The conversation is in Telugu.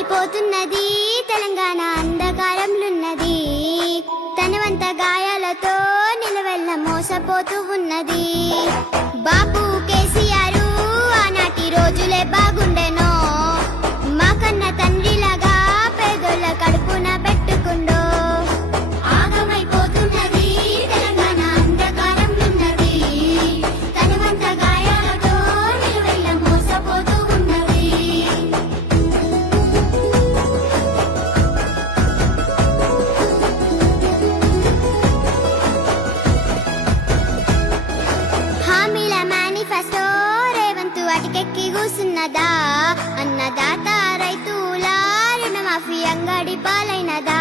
ఆగమైపోతున్నది తెలంగాణ అంధకారంలున్నది తనవంత గాయాలతో నిలవెల్ల మోసపోతూ ఉన్నది. బాపు మేనిఫెస్టో రేవంతు అటికెక్కి కూసున్నదా? అన్నదాత రైతుల రుణమాఫీ అంగడి పాలైనదా?